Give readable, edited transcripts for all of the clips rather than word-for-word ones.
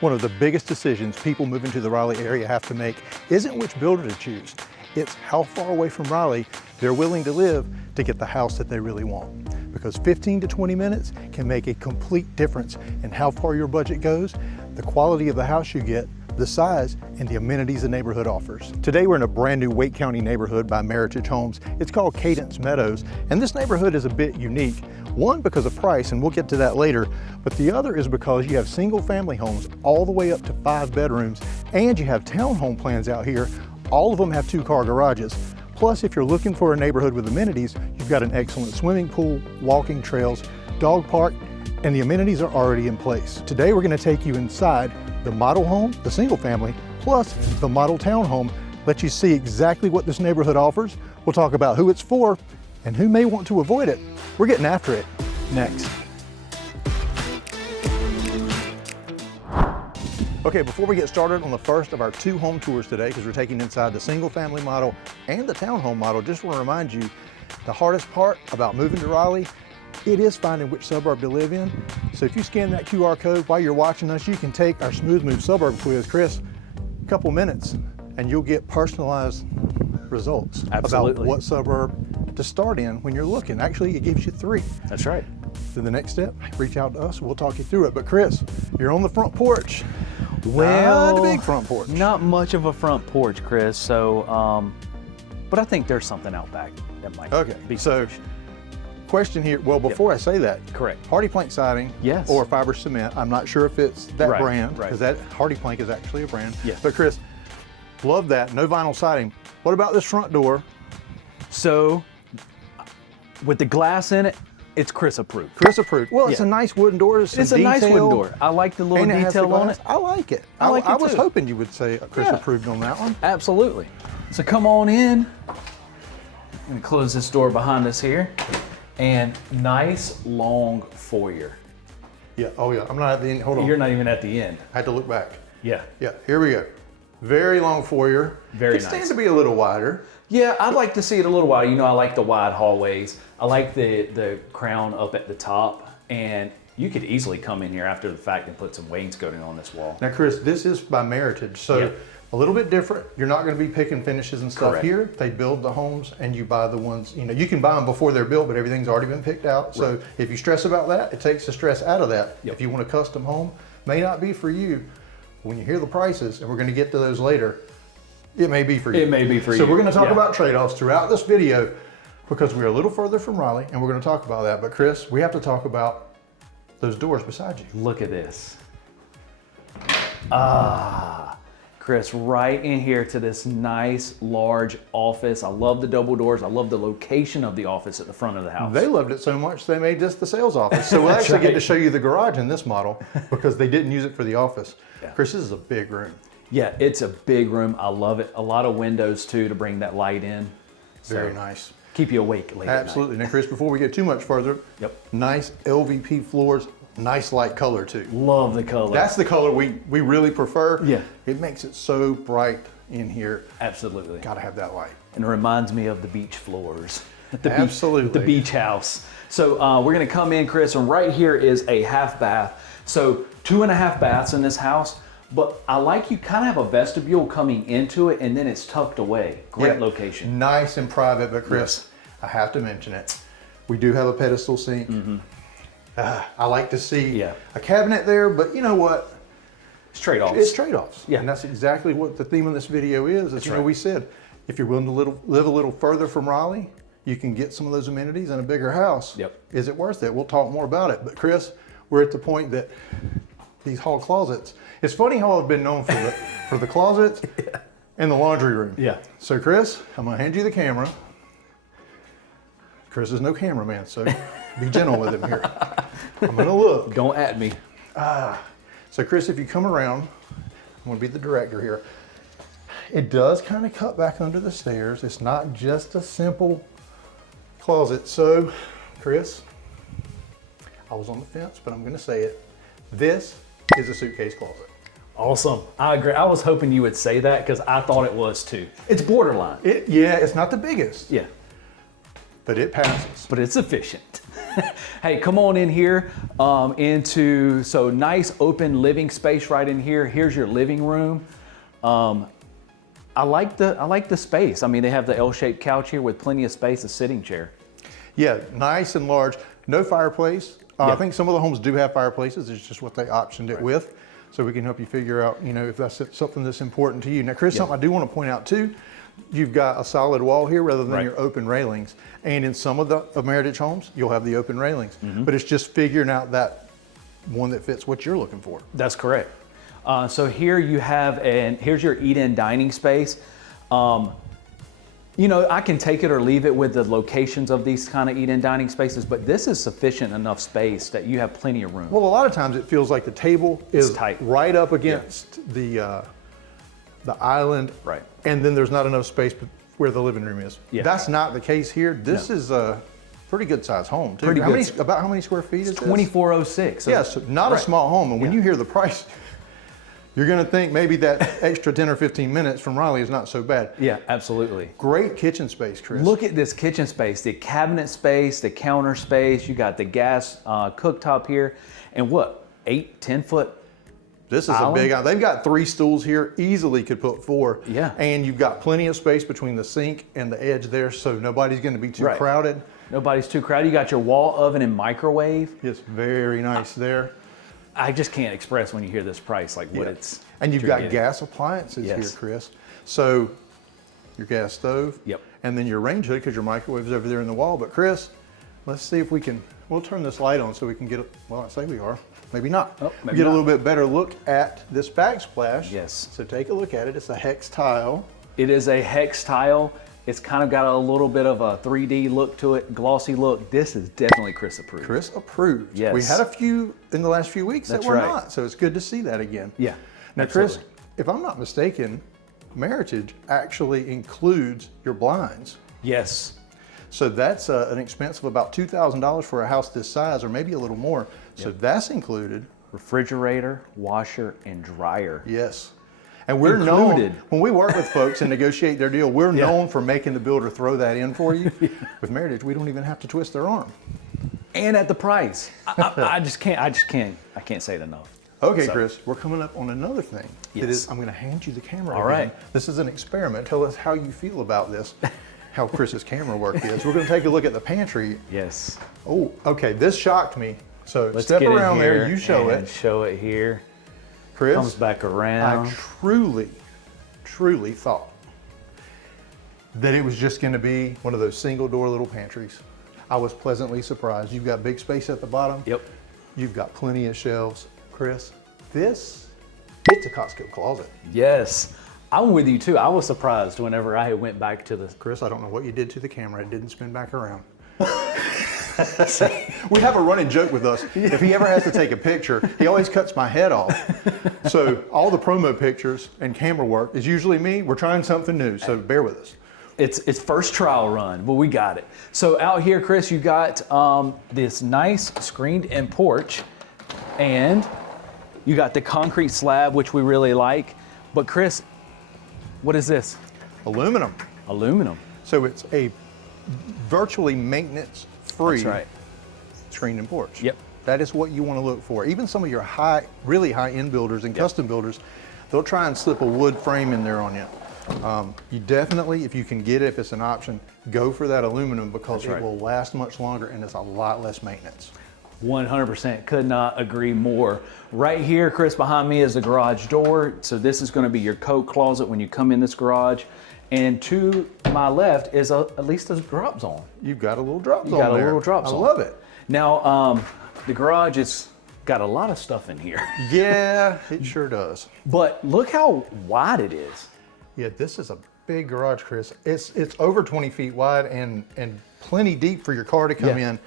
One of the biggest decisions people moving to the Raleigh area have to make isn't which builder to choose. It's how far away from Raleigh they're willing to live to get the house that they really want. Because 15 to 20 minutes can make a complete difference in how far your budget goes, the quality of the house you get, the size, and the amenities the neighborhood offers. Today we're in a brand new Wake County neighborhood by Meritage Homes. It's called Cadence Meadows, and this neighborhood is a bit unique. One, because of price, and we'll get to that later, but the other is because you have single family homes all the way up to 5 bedrooms, and you have townhome plans out here. All of them have 2-car garages. Plus, if you're looking for a neighborhood with amenities, you've got an excellent swimming pool, walking trails, dog park, and the amenities are already in place. Today we're going to take you inside the model home, the single family, plus the model townhome, let you see exactly what this neighborhood offers. We'll talk about who it's for and who may want to avoid it. We're getting after it next. Okay, before we get started on the first of our 2 home tours today, because we're taking inside the single family model and the townhome model, just want to remind you, the hardest part about moving to Raleigh, it is finding which suburb to live in. So if you scan that QR code while you're watching us, you can take our Smooth Move Suburb Quiz, Chris, a couple minutes, and you'll get personalized results. Absolutely. About what suburb to start in when you're looking. Actually, it gives you 3. That's right. Then the next step, reach out to us, we'll talk you through it. But Chris, you're on the front porch. Well, not a big front porch. Not much of a front porch, Chris. So, but I think there's something out back that might be sufficient. Question here, well, before I say that, correct. Hardy Plank siding, yes, or fiber cement. I'm not sure if it's that brand, because right. that Hardy Plank is actually a brand. Yes. But Chris, love that, no vinyl siding. What about this front door? So, with the glass in it, it's Chris approved. Chris approved. Well, it's a nice wooden door. It's a nice wooden door. I like the little detail on it. I like it. I was hoping you would say Chris approved on that one. Absolutely. So come on in. I'm gonna close this door behind us here. And nice long foyer. Yeah, oh yeah, I'm not at the end, hold on. You're not even at the end. I had to look back. Yeah. Yeah, here we go. Very long foyer. Very nice. It stands to be a little wider. Yeah, I'd like to see it a little wider. You know, I like the wide hallways. I like the crown up at the top. And you could easily come in here after the fact and put some wainscoting on this wall. Now, Chris, this is by Meritage, so a little bit different. You're not going to be picking finishes and stuff here. They build the homes and you buy the ones, you know, you can buy them before they're built, but everything's already been picked out. So if you stress about that, it takes the stress out of that. If you want a custom home, may not be for you. When you hear the prices, and we're going to get to those later, it may be for you. It may be for you. So we're going to talk about trade-offs throughout this video because we're a little further from Raleigh and we're going to talk about that. But Chris, we have to talk about those doors beside you. Look at this. Chris, right in here to this nice, large office. I love the double doors. I love the location of the office at the front of the house. They loved it so much they made this the sales office. So we'll actually get to show you the garage in this model because they didn't use it for the office. Chris, this is a big room. Yeah, it's a big room. I love it. A lot of windows too to bring that light in. Very nice. Keep you awake late Absolutely. at night. Now, Chris, before we get too much further, nice LVP floors. Nice light color too. Love the color. That's the color we really prefer. Yeah. It makes it so bright in here. Absolutely. Gotta have that light. And it reminds me of the beach floors. Absolutely. The beach house. So we're gonna come in, Chris, and right here is a half bath. So 2.5 baths in this house, but I like you kind of have a vestibule coming into it and then it's tucked away. Great location. Nice and private, but Chris, I have to mention it. We do have a pedestal sink. I like to see a cabinet there, but you know what? It's trade-offs. It's trade-offs. Yeah. And that's exactly what the theme of this video is. As you know, we said, if you're willing to live a little further from Raleigh, you can get some of those amenities in a bigger house. Is it worth it? We'll talk more about it. But Chris, we're at the point that these hall closets, it's funny how I've been known for the closets and the laundry room. So Chris, I'm gonna hand you the camera. Chris is no cameraman, so be gentle with him here. I'm gonna look. Don't at me. So Chris, if you come around, I'm gonna be the director here. It does kind of cut back under the stairs. It's not just a simple closet. So Chris, I was on the fence, but I'm gonna say it. This is a suitcase closet. Awesome. I agree. I was hoping you would say that because I thought it was too. It's borderline. Yeah, it's not the biggest. Yeah. But it passes. But it's efficient. Hey, come on in here into, so nice open living space right in here. Here's your living room. I like the space. I mean, they have the L-shaped couch here with plenty of space, a sitting chair. Yeah, nice and large. No fireplace. I think some of the homes do have fireplaces. It's just what they optioned it with. So we can help you figure out, if that's something that's important to you. Now, Chris, something I do want to point out too, you've got a solid wall here rather than your open railings. And in some of the Meritage homes, you'll have the open railings. But it's just figuring out that one that fits what you're looking for. That's correct. So here you have, here's your eat-in dining space. I can take it or leave it with the locations of these kind of eat-in dining spaces, but this is sufficient enough space that you have plenty of room. Well, a lot of times it feels like the table is tight. Right up against the island, right? And then there's not enough space where the living room is. Yeah. That's not the case here. This is a pretty good sized home too. Pretty good. About how many square feet is this? 2406. So yes, not a small home. And when you hear the price, you're going to think maybe that extra 10 or 15 minutes from Raleigh is not so bad. Yeah, absolutely. Great kitchen space, Chris. Look at this kitchen space, the cabinet space, the counter space. You got the gas cooktop here, and what, 8-10 foot. This is a big, they've got 3 stools here, easily could put 4. Yeah. And you've got plenty of space between the sink and the edge there, so nobody's going to be too crowded. Nobody's too crowded. You got your wall oven and microwave. It's very nice there. I just can't express when you hear this price, like what it's. And you've got gas appliances here, Chris. So your gas stove. Yep. And then your range hood, because your microwave is over there in the wall. But Chris, let's see if we can, we'll turn this light on so we can get, well, I say we are, maybe not. Oh, maybe get not. A little bit better look at this backsplash. Yes. So take a look at it. It's a hex tile. It is a hex tile. It's kind of got a little bit of a 3D look to it, glossy look. This is definitely Chris approved. Chris approved. Yes. We had a few in the last few weeks that were not, so it's good to see that again. Yeah. Now, absolutely. Chris, if I'm not mistaken, Meritage actually includes your blinds. Yes. So that's an expense of about $2,000 for a house this size, or maybe a little more. So that's included. Refrigerator, washer, and dryer. Yes. And we're known, when we work with folks and negotiate their deal, we're known for making the builder throw that in for you. With Meritage, we don't even have to twist their arm. And at the price. I can't say it enough. Okay, so, Chris, we're coming up on another thing. Yes. It is, I'm going to hand you the camera All again. right. This is an experiment. Tell us how you feel about this, how Chris's camera work is. We're going to take a look at the pantry. Yes. Oh, okay, this shocked me. So let's step get around in here there, you show and it. Show it here. Chris, comes back around. I truly thought that it was just going to be one of those single door little pantries. I was pleasantly surprised. You've got big space at the bottom. Yep. You've got plenty of shelves. Chris, it's a Costco closet. Yes. I'm with you too. I was surprised whenever I went back to the. Chris, I don't know what you did to the camera. It didn't spin back around. We have a running joke with us. If he ever has to take a picture, he always cuts my head off. So all the promo pictures and camera work is usually me. We're trying something new, so bear with us. It's first trial run, but we got it. So out here, Chris, you got this nice screened-in porch, and you got the concrete slab, which we really like. But Chris, what is this? Aluminum. Aluminum. So it's a virtually maintenance-free screened-in porch. Yep. That is what you want to look for. Even some of your really high-end builders and custom builders, they'll try and slip a wood frame in there on you. You definitely, if you can get it, if it's an option, go for that aluminum because it will last much longer and it's a lot less maintenance. 100%, could not agree more. Right here, Chris, behind me is the garage door. So this is going to be your coat closet when you come in this garage. And to my left is at least a drop zone. You've got a little drop zone. You got a little drop zone. I love it. Now, the garage is got a lot of stuff in here. Yeah, it sure does. But look how wide it is. Yeah, this is a big garage, Chris. It's over 20 feet wide and plenty deep for your car to come in.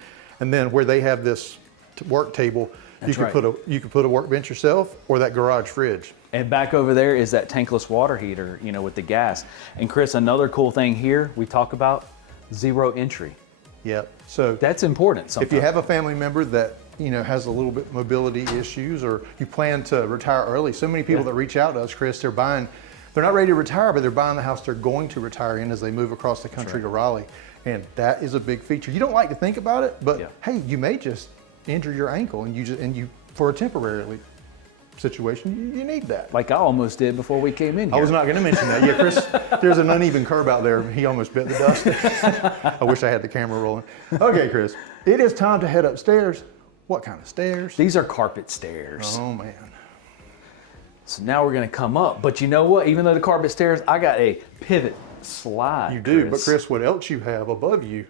And then where they have this work table, you could put a workbench yourself or that garage fridge. And back over there is that tankless water heater, you know, with the gas. And Chris, another cool thing here, we talk about zero entry. Yep. So that's important sometimes. If you have a family member that, you know, has a little bit mobility issues or you plan to retire early, so many people that reach out to us, Chris, they're not ready to retire, but they're buying the house they're going to retire in as they move across the country to Raleigh. And that is a big feature. You don't like to think about it, but Yeah. hey, you may just injure your ankle and you for a temporary situation, you need that. Like I almost did before we came in here. I was not going to mention that. Yeah, Chris, there's an uneven curb out there. He almost bit the dust. I wish I had the camera rolling. Okay, Chris, it is time to head upstairs. What kind of stairs? These are carpet stairs. Oh, man. So now we're gonna come up. But you know what? Even though the carpet stairs, I got a pivot slide. You do, but Chris, what else you have above you?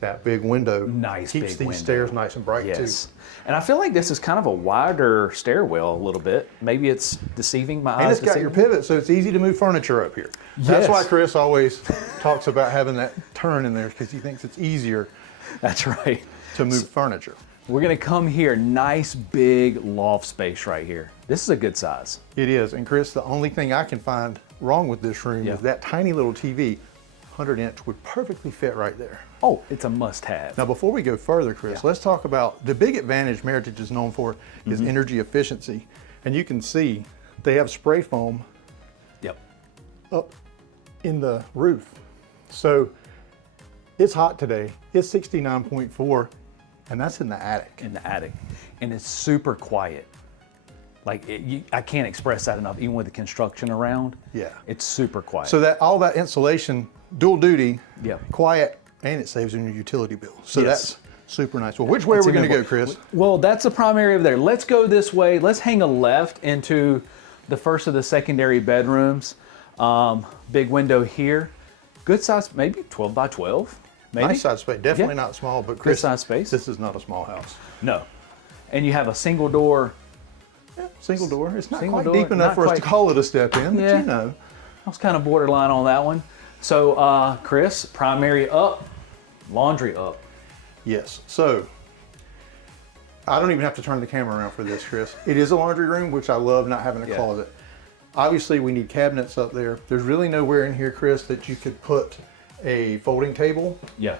That big window. Nice keeps big these window. stairs nice and bright Yes. too. And I feel like this is kind of a wider stairwell a little bit. Maybe it's deceiving my eyes. And it's got your pivot, so it's easy to move furniture up here. That's Yes. why Chris always talks about having that turn in there, because he thinks it's easier That's right. to move furniture. We're gonna come here, nice big loft space right here. This is a good size. It is, and Chris, the only thing I can find wrong with this room Yeah. is that tiny little TV, 100-inch, would perfectly fit right there. Oh, it's a must-have. Now, before we go further, Chris, let's talk about the big advantage Meritage is known for is energy efficiency. And you can see they have spray foam Yep. up in the roof. So it's hot today. It's 69.4, and that's in the attic. In the attic, and it's super quiet. Like I can't express that enough. Even with the construction around, Yeah. it's super quiet. So that all that insulation, dual duty, Yeah. quiet, and it saves on your utility bill. So Yes. that's super nice. Well, which way are we going to go, Chris? Well, that's the primary over there. Let's go this way. Let's hang a left into the first of the secondary bedrooms. Big window here. Good size, maybe 12 by 12. Maybe. Nice size space. Definitely not small, but Chris, size space. this is not a small house. No. And you have a single door. Yeah, single door. It's not Single quite door, deep enough not for us to quite- call it a step in, but Yeah. you know. I was kind of borderline on that one. So, Chris, primary up, laundry up. Yes. So I don't even have to turn the camera around for this, Chris. It is a laundry room, which I love not having a Yeah. closet. Obviously, we need cabinets up there. There's really nowhere in here, Chris, that you could put a folding table. Yeah.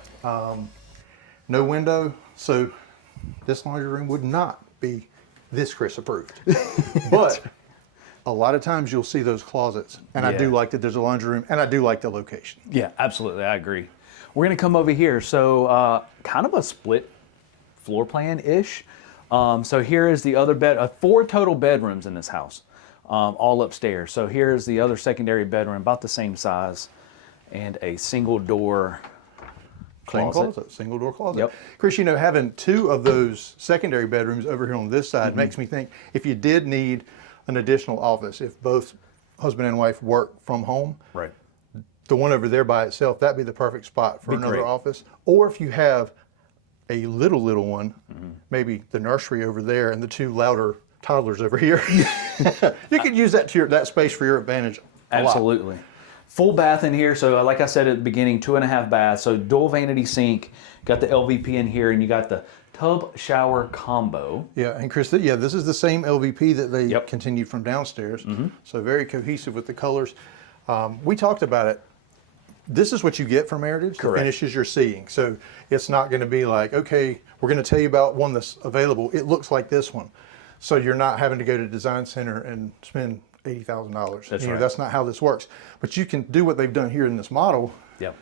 No window. So this laundry room would not be this Chris approved. But a lot of times you'll see those closets. And I do Yeah. like that there's a laundry room, and I do like the location. Yeah, absolutely. I agree. We're going to come over here. So, kind of a split floor plan-ish. So here is the other bed, 4 total bedrooms in this house, all upstairs. So here's the other secondary bedroom, about the same size, and a single door Same closet. closet, single door closet. Yep. Chris, you know, having 2 of those secondary bedrooms over here on this side Mm-hmm. makes me think if you did need an additional office, if both husband and wife work from home, Right. the one over there by itself, that'd be the perfect spot for Be another great. office. Or if you have a little one, Mm-hmm. maybe the nursery over there and the 2 louder toddlers over here, you could use that space for your advantage a lot. Absolutely. Full bath in here. So like I said at the beginning, 2.5 baths. So dual vanity sink, got the LVP in here, and you got the tub shower combo. Yeah, and Chris, this is the same LVP that they Yep. continued from downstairs. So very cohesive with the colors. We talked about it. This is what you get from Meritage. The Correct. finishes you're seeing. So it's not going to be like, okay, we're going to tell you about one that's available. It looks like this one. So you're not having to go to Design Center and spend $80,000. That's right. That's not how this works. But you can do what they've done here in this model. Yep.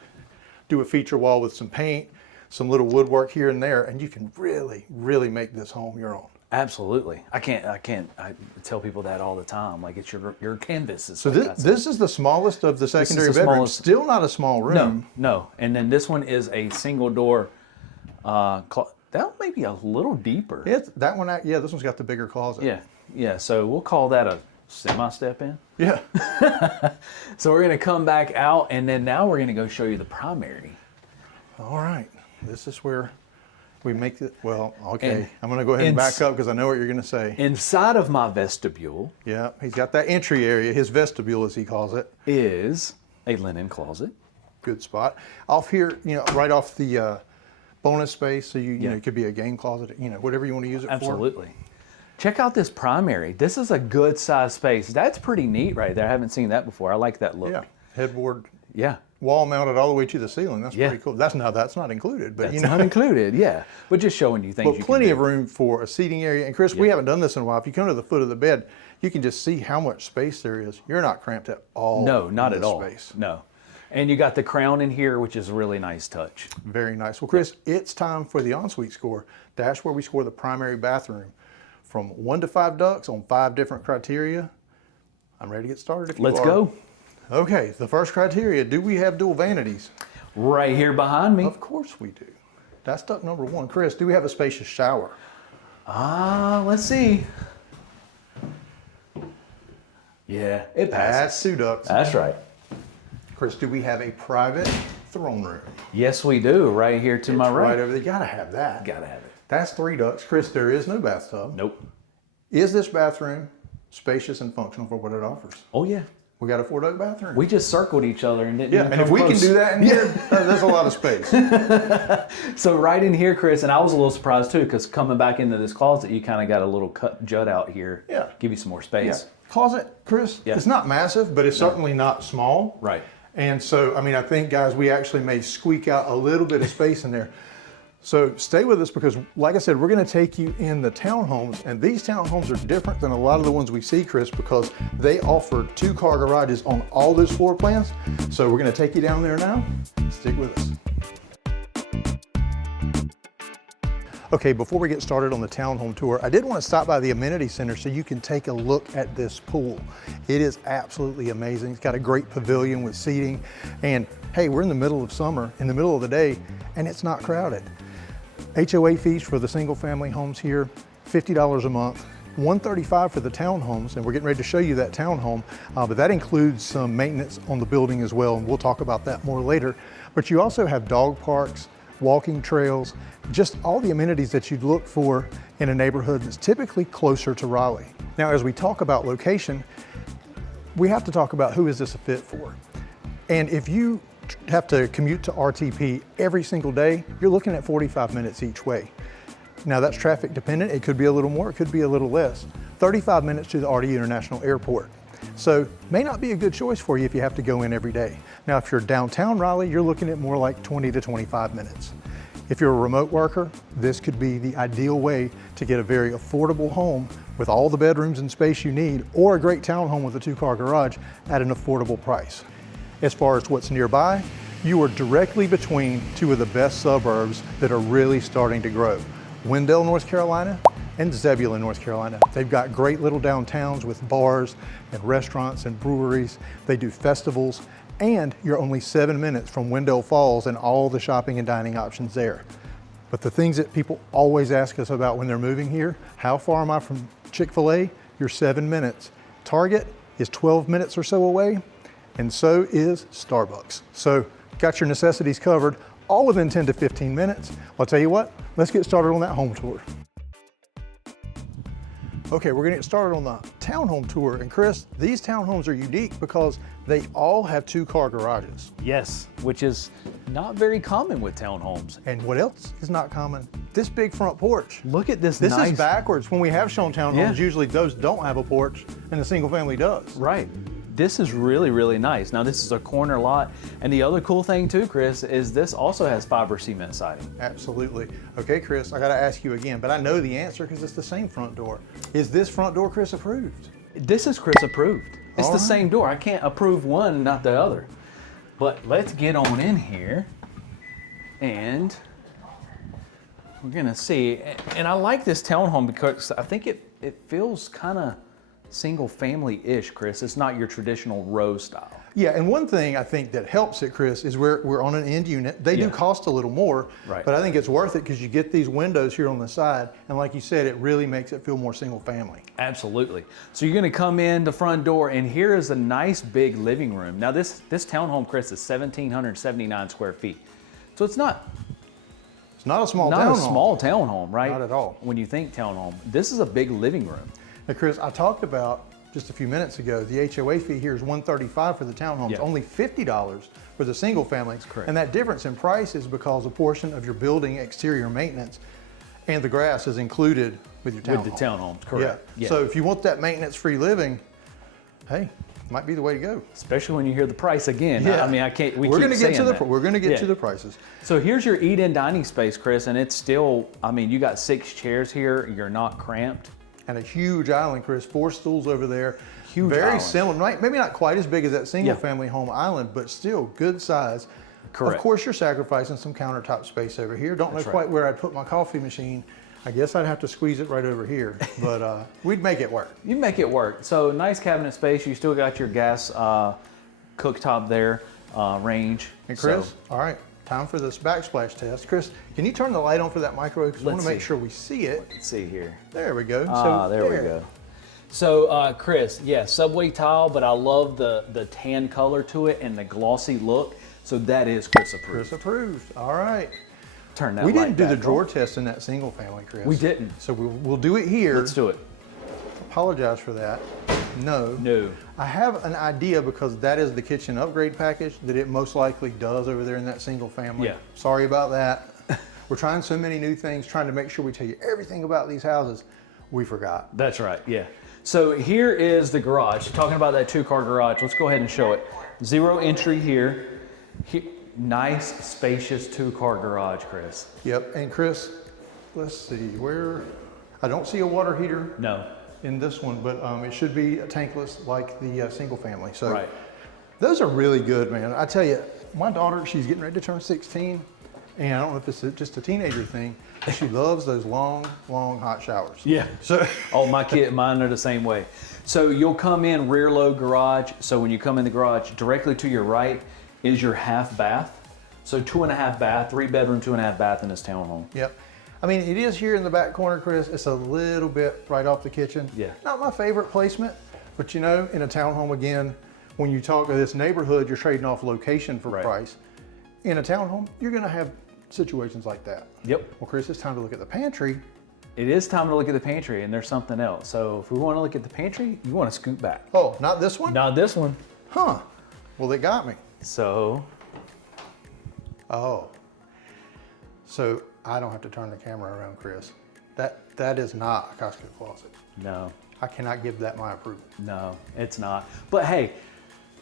Do a feature wall with some paint, some little woodwork here and there, and you can really, really make this home your own. Absolutely. I tell people that all the time. Like it's your canvas. So this is the smallest of the secondary the bedrooms. smallest. Still not a small room. No. And then this one is a single door. That may be a little deeper. That one. Yeah, this one's got the bigger closet. Yeah. So we'll call that a semi-step in. Yeah. So we're gonna come back out, and then now we're gonna go show you the primary. All right. This is where we make it. Well, okay. And I'm going to go ahead and back up because I know what you're going to say. Inside of my vestibule Yeah, he's got that entry area, his vestibule as he calls it. is a linen closet. Good spot. Off here, right off the bonus space, so you know, it could be a game closet, whatever you want to use it for. Absolutely. Check out this primary. This is a good size space. That's pretty neat right there. I haven't seen that before. I like that look. Yeah, headboard. Yeah. Wall mounted all the way to the ceiling. That's Yeah. pretty cool. That's not included, but That's not included, yeah. But just showing you things But you plenty can of room for a seating area. And Chris, we haven't done this in a while. If you come to the foot of the bed, you can just see how much space there is. You're not cramped at all. No, not in at this all. Space. No. And you got the crown in here, which is a really nice touch. Very nice. Well, Chris, it's time for the ensuite score. That's where we score the primary bathroom. From 1 to 5 ducks on 5 different criteria. I'm ready to get started if you Let's are. go. Okay, the first criteria, do we have dual vanities? Right here behind me. Of course we do. That's duck number 1. Chris, do we have a spacious shower? Let's see. Yeah, it passes. That's 2 ducks. That's right. Chris, do we have a private throne room? Yes, we do. Right here to my Right right. over there. You gotta have that. Gotta have it. That's 3 ducks. Chris, there is no bathtub. Nope. Is this bathroom spacious and functional for what it offers? Oh yeah. We got a 4 duck bathroom. We just circled each other and didn't. Yeah, even and if come we close. can do that in here, there's a lot of space. So right in here, Chris, and I was a little surprised too, because coming back into this closet, you kind of got a little cut jut out here. Yeah. Give you some more Yeah. space. Closet, Chris, Yeah. it's not massive, but it's certainly not small. Right. And so, I mean, I think, guys, we actually may squeak out a little bit of space in there. So stay with us because, like I said, we're going to take you in the townhomes. And these townhomes are different than a lot of the ones we see, Chris, because they offer 2-car garages on all those floor plans. So we're going to take you down there now. Stick with us. Okay, before we get started on the townhome tour, I did want to stop by the amenity center so you can take a look at this pool. It is absolutely amazing. It's got a great pavilion with seating. And hey, we're in the middle of summer, in the middle of the day, and it's not crowded. HOA fees for the single family homes here, $50 a month. $135 for the townhomes, and we're getting ready to show you that townhome, but that includes some maintenance on the building as well, and we'll talk about that more later. But you also have dog parks, walking trails, just all the amenities that you'd look for in a neighborhood that's typically closer to Raleigh. Now, as we talk about location, we have to talk about who is this a fit for. And if you have to commute to RTP every single day, you're looking at 45 minutes each way. Now that's traffic dependent. It could be a little more, it could be a little less. 35 minutes to the RD International Airport. So may not be a good choice for you if you have to go in every day. Now, if you're downtown Raleigh, you're looking at more like 20 to 25 minutes. If you're a remote worker, this could be the ideal way to get a very affordable home with all the bedrooms and space you need, or a great townhome with a 2-car garage at an affordable price. As far as what's nearby, you are directly between 2 of the best suburbs that are really starting to grow. Wendell, North Carolina, and Zebulon, North Carolina. They've got great little downtowns with bars and restaurants and breweries. They do festivals, and you're only 7 minutes from Wendell Falls and all the shopping and dining options there. But the things that people always ask us about when they're moving here, how far am I from Chick-fil-A? You're 7 minutes. Target is 12 minutes or so away, and so is Starbucks. So got your necessities covered, all within 10 to 15 minutes. I'll tell you what, let's get started on that home tour. Okay, we're gonna get started on the townhome tour. And Chris, these townhomes are unique because they all have 2-car garages. Yes, which is not very common with townhomes. And what else is not common? This big front porch. Look at this This nice. is backwards. When we have shown townhomes, Yeah. usually those don't have a porch and the single family does. Right. This is really, really nice. Now this is a corner lot. And the other cool thing too, Chris, is this also has fiber cement siding. Absolutely. Okay, Chris, I gotta ask you again, but I know the answer because it's the same front door. Is this front door, Chris, approved? This is Chris approved. It's All the right. same door. I can't approve one and not the other. But let's get on in here and we're gonna see. And I like this townhome because I think it feels kind of single family-ish, Chris. It's not your traditional row style. Yeah, and one thing I think that helps it, Chris, is we're on an end unit. They do Yeah. cost a little more, Right. but I think it's worth it because you get these windows here on the side, and like you said, it really makes it feel more single family. Absolutely. So you're gonna come in the front door and here is a nice big living room. Now this townhome, Chris, is 1,779 square feet. So it's not It's not a small a townhome. small townhome, right? Not at all. When you think townhome, this is a big living room. Now, Chris, I talked about just a few minutes ago, the HOA fee here is $135 for the townhomes, Yeah. only $50 for the single families. correct. And that difference in price is because a portion of your building exterior maintenance and the grass is included with your townhome. With the townhomes, correct. Yeah. So if you want that maintenance-free living, hey, might be the way to go. Especially when you hear the price again. I mean, I can't. We're keep gonna get saying to the that. we're gonna get Yeah. to the prices. So here's your eat-in dining space, Chris, and it's still. I mean, you got 6 chairs here. You're not cramped. And a huge island, Chris. 4 stools over there. Huge Very island. similar, right? Maybe not quite as big as that single family home island, but still good size. Correct. Of course, you're sacrificing some countertop space over here. Don't know quite where I'd put my coffee machine. I guess I'd have to squeeze it right over here, but we'd make it work. You make it work. So nice cabinet space. You still got your gas cooktop there, range. And Chris, So, all right, time for this backsplash test. Chris, can you turn the light on for that microwave? Because I want to make sure we see it. let's see here. There we go. There we go. So Chris, yeah, subway tile, but I love the tan color to it and the glossy look. So that is Chris approved. Chris approved. All right. Turn that We light didn't do the back drawer on. test in that single family, Chris. We didn't. So we'll do it here. Let's do it. Apologize for that. No. No. I have an idea because that is the kitchen upgrade package that it most likely does over there in that single family. Yeah. Sorry about that. We're trying so many new things, trying to make sure we tell you everything about these houses. We forgot. That's right, yeah. So here is the garage. Talking about that 2-car garage, let's go ahead and show it. 0 entry here. Nice, spacious 2-car garage, Chris. Yep. And Chris, let's see where. I don't see a water heater No. in this one, but it should be a tankless like the single family. So Right. those are really good, man. I tell you, my daughter, she's getting ready to turn 16, and I don't know if it's just a teenager thing, but she loves those long, long hot showers. Yeah. So Oh, mine are the same way. So you'll come in rear load garage. So when you come in the garage, directly to your right is your half bath. So 2.5 bath, 3 bedroom, 2.5 bath in this townhome. Yep. I mean, it is here in the back corner, Chris. It's a little bit right off the kitchen. Yeah. Not my favorite placement, but you know, in a townhome again, when you talk to this neighborhood, you're trading off location for Right. price. In a townhome, you're gonna have situations like that. Yep. Well, Chris, it's time to look at the pantry. It is time to look at the pantry, and there's something else. So if we want to look at the pantry, you want to scoot back. Oh, not this one? Not this one. Huh. Well, they got me. So Oh. So I don't have to turn the camera around, Chris. That is not a Costco closet. no, I cannot give that my approval. no, it's not. But hey,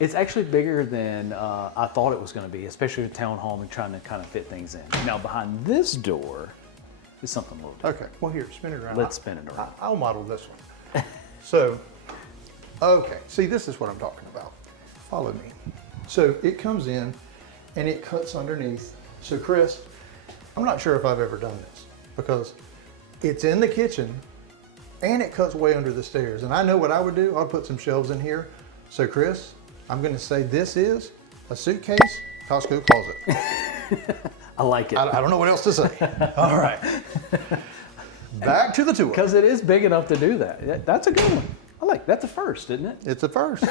it's actually bigger than I thought it was going to be, especially a townhome and trying to kind of fit things in. Now behind this door is something a little different. Okay, well here, spin it around. Let's spin it around. I'll model this one. So, okay, see, this is what I'm talking about. Follow me. So it comes in and it cuts underneath. So Chris, I'm not sure if I've ever done this because it's in the kitchen and it cuts way under the stairs. And I know what I would do. I'll put some shelves in here. So Chris, I'm gonna say this is a suitcase Costco closet. I like it. I don't know what else to say. All right. Back to the tour. Because it is big enough to do that. That's a good one. I like that's a first, isn't it? It's a first.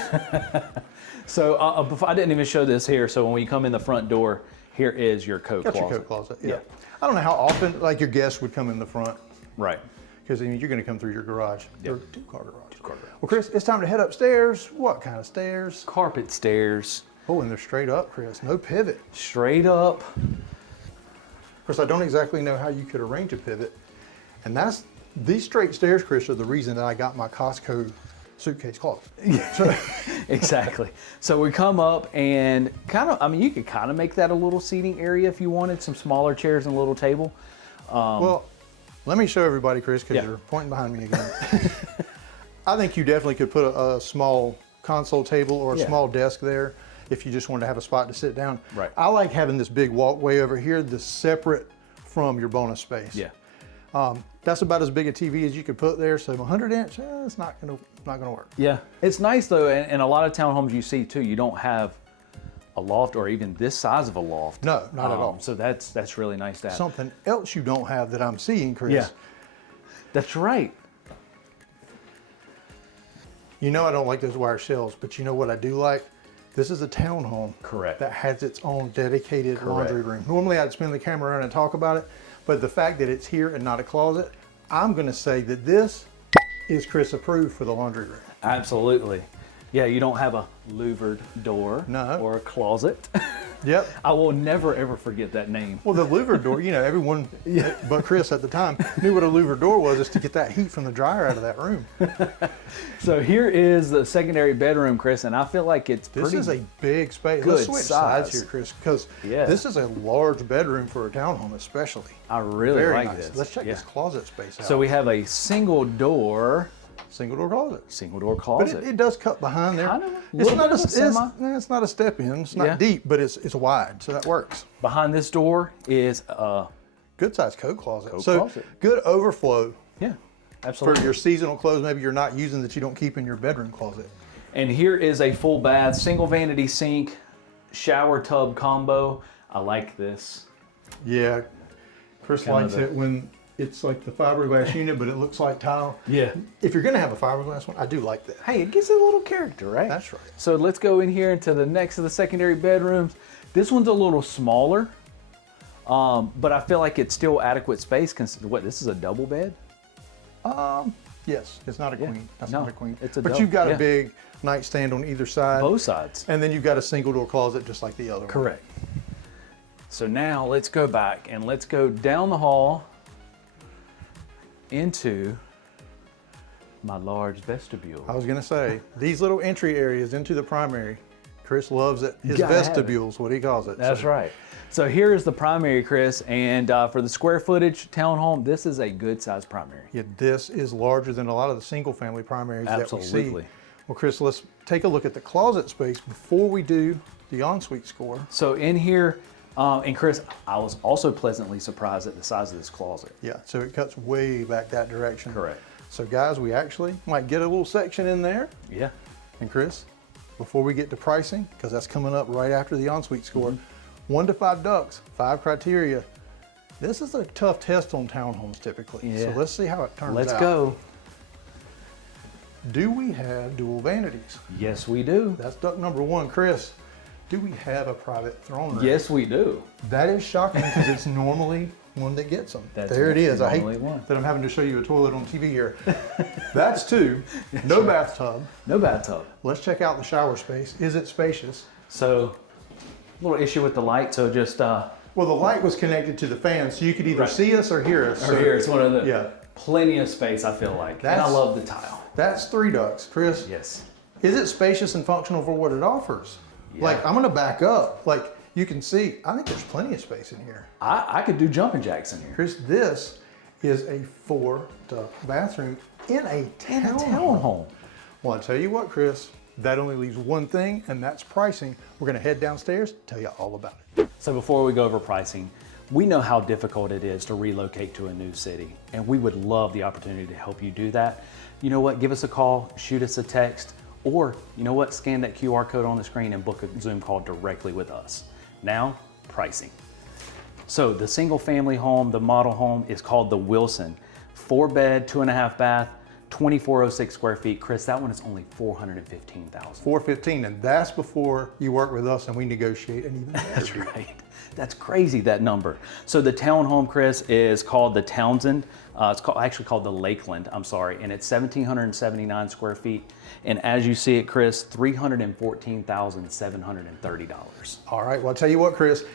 So before, I didn't even show this here. So when you come in the front door, here is your coat Got closet. your coat closet. Yeah. Yeah. I don't know how often like your guests would come in the front Right. because I mean, you're going to come through your garage. Yep. Or 2-car garage. 2-car garage. Well, Chris, it's time to head upstairs. What kind of stairs? Carpet stairs, Oh, and they're straight up, Chris. No pivot. straight up. Of course, I don't exactly know how you could arrange a pivot. And these straight stairs, Chris, are the reason that I got my Costco suitcase closet. So, Exactly. So we come up and kind of, I mean, you could kind of make that a little seating area if you wanted, some smaller chairs and a little table. well, let me show everybody, Chris, because Yeah. you're pointing behind me again. I think you definitely could put a small console table or a Yeah. small desk there if you just wanted to have a spot to sit down. Right. I like having this big walkway over here that's separate from your bonus space. Yeah. That's about as big a TV as you could put there. So 100-inch, it's not gonna work. Yeah. It's nice though, and a lot of townhomes you see too, you don't have a loft or even this size of a loft. No, not at all. So that's really nice to have. Something else you don't have that I'm seeing, Chris. Yeah. That's right. You know I don't like those wire shelves, but you know what I do like? This is a townhome. Correct. That has its own dedicated Correct. laundry room. Normally I'd spin the camera around and talk about it, but the fact that it's here and not a closet, I'm gonna say that this is Chris approved for the laundry room. Absolutely. Yeah, you don't have a louvered door No. or a closet. Yep. I will never ever forget that name. Well, the louver door, you know, everyone but Chris at the time knew what a louver door was, is to get that heat from the dryer out of that room. So here is the secondary bedroom, Chris, and I feel like it's This is a big space. good Let's switch sides size. here, Chris, because Yeah. this is a large bedroom for a townhome, especially. I really Very like nice. this. Let's check Yeah. this closet space out. So we have a single door single door closet. But closet. it does cut behind there. Kind of a It's little not bit of a semi. it's not a step in. It's not Yeah. deep, but it's wide, so that works. Behind this door is Good sized coat closet. Coat So closet. good overflow yeah, for absolutely. your seasonal clothes maybe you're not using that you don't keep in your bedroom closet. And here is a full bath, single vanity sink, shower tub combo. I like this. Yeah, Chris Kind likes of a- it when it's like the fiberglass unit, but it looks like tile. Yeah. If you're gonna have a fiberglass one, I do like that. Hey, it gives it a little character, right? That's right. So let's go in here into the next of the secondary bedrooms. This one's a little smaller, but I feel like it's still adequate space. What, this is a double bed? Yes, it's not a queen. That's No, not a queen. it's a but double, you've got yeah. a big nightstand on either side. Both sides. And then you've got a single door closet just like the other one. Correct. So now let's go back and let's go down the hall into my large vestibule. I was gonna say, these little entry areas into the primary, Chris loves it. His Gotta have it. vestibule's what he calls it. That's So right. So here is the primary, Chris, and for the square footage townhome, this is a good sized primary. Yeah, this is larger than a lot of the single family primaries that we Absolutely. see. Well, Chris, let's take a look at the closet space before we do the ensuite score. So in here, and Chris, I was also pleasantly surprised at the size of this closet. Yeah, so it cuts way back that direction. Correct. So guys, we actually might get a little section in there. Yeah. And Chris, before we get to pricing, because that's coming up right after the ensuite score, Mm-hmm. 1 to 5 ducts, 5 criteria. This is a tough test on townhomes typically. Yeah. So let's see how it turns out. Let's go. Do we have dual vanities? Yes, we do. That's duct number 1. Chris, do we have a private throne rack? Yes, we do. That is shocking because it's normally one that gets them. That's there it is. I hate normally one. that I'm having to show you a toilet on TV here. That's 2. No bathtub. No bathtub. Let's check out the shower space. Is it spacious? So, little issue with the light, so just Well, the light was connected to the fan, so you could either Right. see us or hear us. over So here, it's one of the yeah. plenty of space, I feel like. And I That's- love the tile. That's 3 ducts. Chris, Yes. is it spacious and functional for what it offers? Yeah. Like, I'm gonna back up. Like, you can see, I think there's plenty of space in here. I could do jumping jacks in here. Chris, this is a 4 duct bathroom in a In a townhome. townhome. Well, I tell you what, Chris, that only leaves one thing, and that's pricing. We're gonna head downstairs, tell you all about it. So before we go over pricing, we know how difficult it is to relocate to a new city, and we would love the opportunity to help you do that. You know what, give us a call, shoot us a text, or you know what, scan that QR code on the screen and book a Zoom call directly with us. Now, pricing. So the single family home, the model home is called the Wilson. 4 bed, 2.5 bath, 2,406 square feet. Chris, that one is only $415,000. 415, and that's before you work with us and we negotiate an even better That's deal. right. That's crazy, that number. So the townhome, Chris, is called the Townsend. Actually called the Lakeland, I'm sorry, and it's 1,779 square feet. And as you see it, Chris, $314,730. All right, well, I'll tell you what, Chris,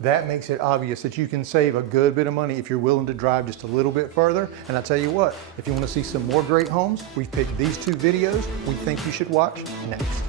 that makes it obvious that you can save a good bit of money if you're willing to drive just a little bit further. And I tell you what, if you want to see some more great homes, we've picked these 2 videos we think you should watch next.